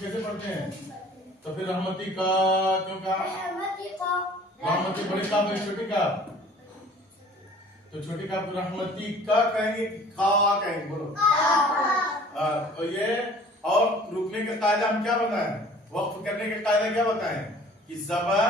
कैसे पढ़ते हैं? तो फिर रहमती का क्यों कहा? रहमती बड़ी का छोटी का, तो छोटी का रहमती का कहेंगे, का कहेंगे, बोलो। तो ये और रुकने का कायदा हम क्या बताएं? वक्फ करने का कायदा क्या बताएं? कि जबर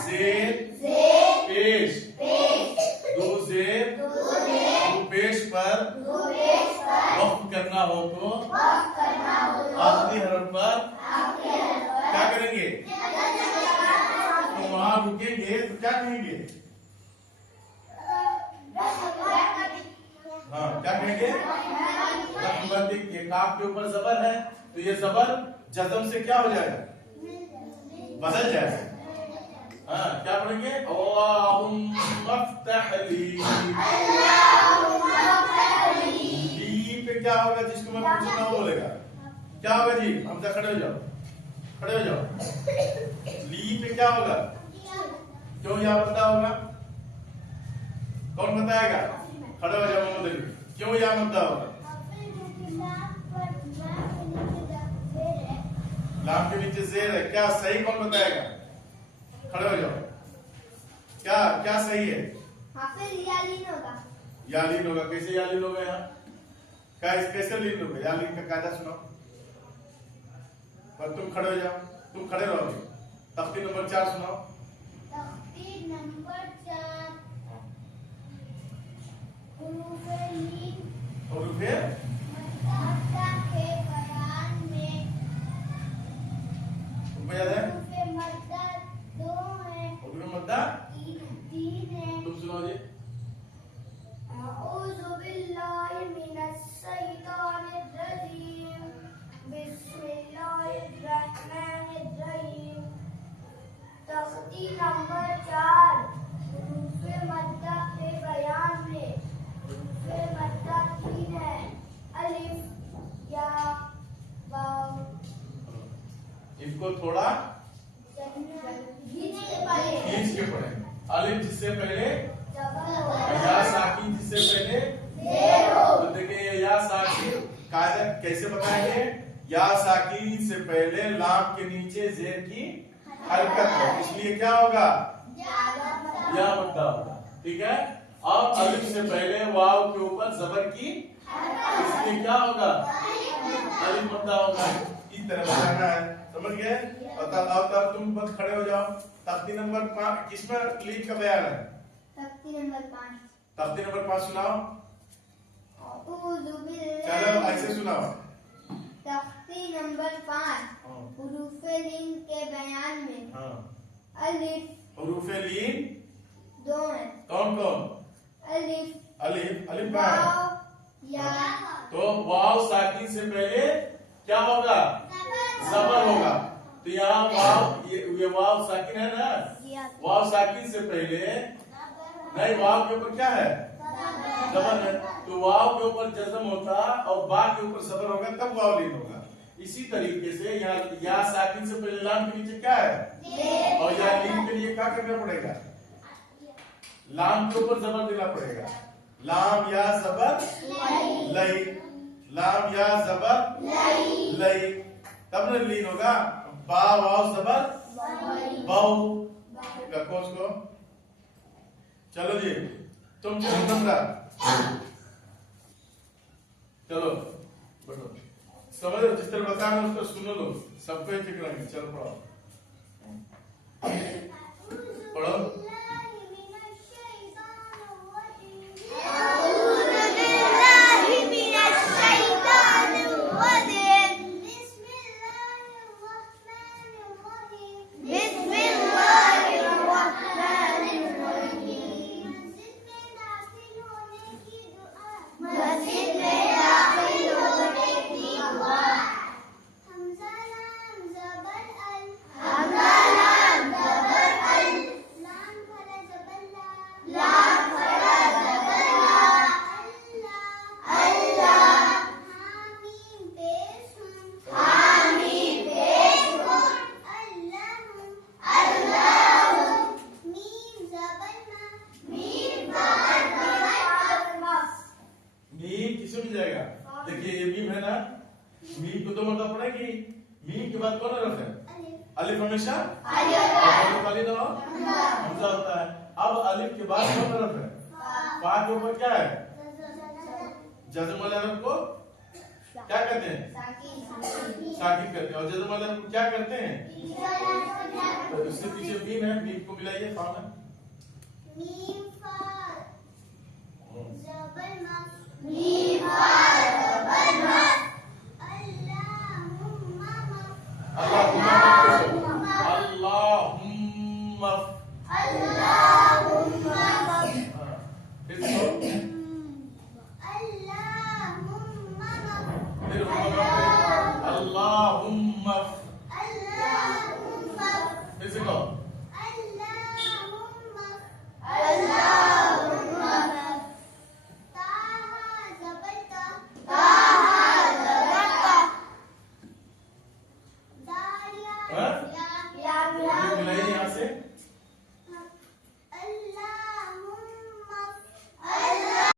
जेर पेश, दो जेर दो पेश पर वक्फ करना हो तो आखिरी हरफ पर क्या करेंगे? तो वहां रुकेंगे तो क्या कहेंगे? हाँ, क्या कहेंगे? रहमती के काफ के ऊपर जबर है, तो ये जबर जज़म से क्या हो जाएगा? बदल जाएगा। हाँ, क्या पढ़ेंगे? अल्लाहुम्मा फ़्तह ली। ली पे क्या होगा? जिसको मैं पूछूंगा वो बोलेगा। क्या होगा जी? हम तक खड़े हो जाओ, खड़े हो जाओ। ली पे क्या होगा? क्यों या बता होगा? कौन बताएगा? खड़े हो जाओ मोहम्मद अली। क्यों या बता होगा? लाम के नीचे जेर है। क्या सही कौन बताएगा? खड़े हो जाओ। क्या क्या सही है? यालीन होगा। यालीन होगा। कैसे यालीन होगा? यहाँ कैसे लीन होगा? यालीन का कायदा सुनाओ। पर तुम खड़े हो जाओ, तुम खड़े रहो। तख्ती नंबर 4 सुनाओ। तख्ती नंबर 4 हुरूफ़े लीन हुरूफ़े मद्दा के बयान में तुमको याद है? हुरूफ़े मद्दा 2 है, हुरूफ़े मद्दा 3 है। तुम सुनाओ जी। अऊज़ु बिल्लाहि मिनश शैतानिर रजीम, बिस्मिल्लाहिर रहमानिर रहीम। तख्ती नंबर 4 हुरूफ़े मद्दा के बयान में हुरूफ़े मद्दा 3 है, अलिफ या वाव। इनको थोड़ा खींच के पढ़े। अलिफ जिससे पहले, पढ़े। या साकिन जिससे पहले तो देखिए या साकिन कायदा कैसे बताएंगे? या साकिन से पहले लाम के नीचे जेर की हरकत है, इसलिए क्या होगा? या मद्दा होगा। ठीक है। अब अलिफ से पहले वाव के ऊपर जबर की, इसलिए क्या होगा? अलिफ मद्दा होगा। इस तरह से करना है, समझ गए? और तब तुम बस खड़े हो जाओ। तख्ती नंबर 5 किसमें लीड का बयान है? तख्ती नंबर 5। तख्ती नंबर 5 सुनाओ। अऊज़ु बिल्लाहि। चलो ऐसे सुनाओ। तख्ती नंबर 5 हुरूफ़े लीन के बयान में हाँ। अलिफ हुरूफ़े लीन दो हैं। कौन कौन? अलिफ अलिफ, अलिफ कहाँ है? वाव या। तो वाव साकिन से पहले क्या होगा? जबर होगा। तो यहाँ वाव, ये वाव साकिन है ना, वाव साकिन से पहले नहीं, वाव के ऊपर क्या है? जबर है। तो वाव के ऊपर जज्म होता और बा के ऊपर जबर होगा, तब वाव लीन होगा। इसी तरीके से यहाँ या साकिन से पहले लाम के नीचे क्या है? और या लीन के लिए क्या करना पड़ेगा? लाम के ऊपर जबर देना पड़ेगा। लाम या जबर लई, लाम या जबर लई, तब न लीन होगा। बा वाव जबर बाउ, रखो उसको। चलो जी, तुम चलो नमरा, चलो बैठो। समझ लो, जिस तरह बताना उसको सुनो लो, सबको ही ठीक रहेंगे। चलो पढ़ो पढ़ो। देखिए ये मीम है ना, मीम को 2 मरतबा पढ़ेगी। मीम के बाद कौन हरफ है? अलिफ हमेशा हमजा होता है। अब अलिफ के बाद कौन हरफ है? फा के ऊपर क्या है? जज़म वाले हरफ को क्या कहते हैं? साकिन कहते हैं। और जज़म वाले हरफ को क्या करते हैं? तो इससे पीछे मीम है, मीम को मिलाइए फा में। मीम फा जबर मफ, मीम फा जबर मफ, अल्लाहुम्मा, अल्लाहुम्मा, अल्लाहुम्मा,